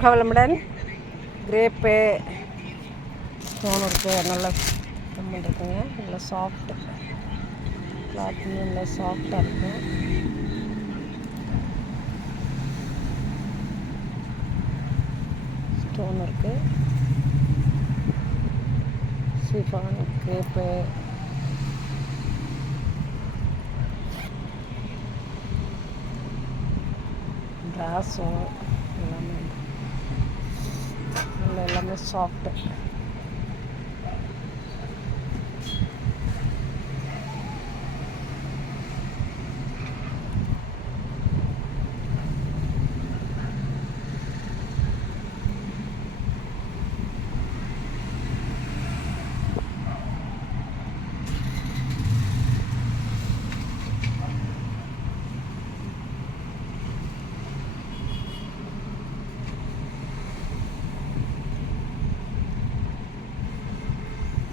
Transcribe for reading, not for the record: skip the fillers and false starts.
வளமுடன். Crepe stone இருக்குது, நல்லா கம்மன் இருக்குங்க. நல்லா சாஃப்ட்டு கிளாத், நல்லா சாஃப்டாக இருக்கும். ஸ்டோன் இருக்குது. சிஃபான், கிரேப்பு, பிராஸோ எல்லாமே சாஃப்ட்டு.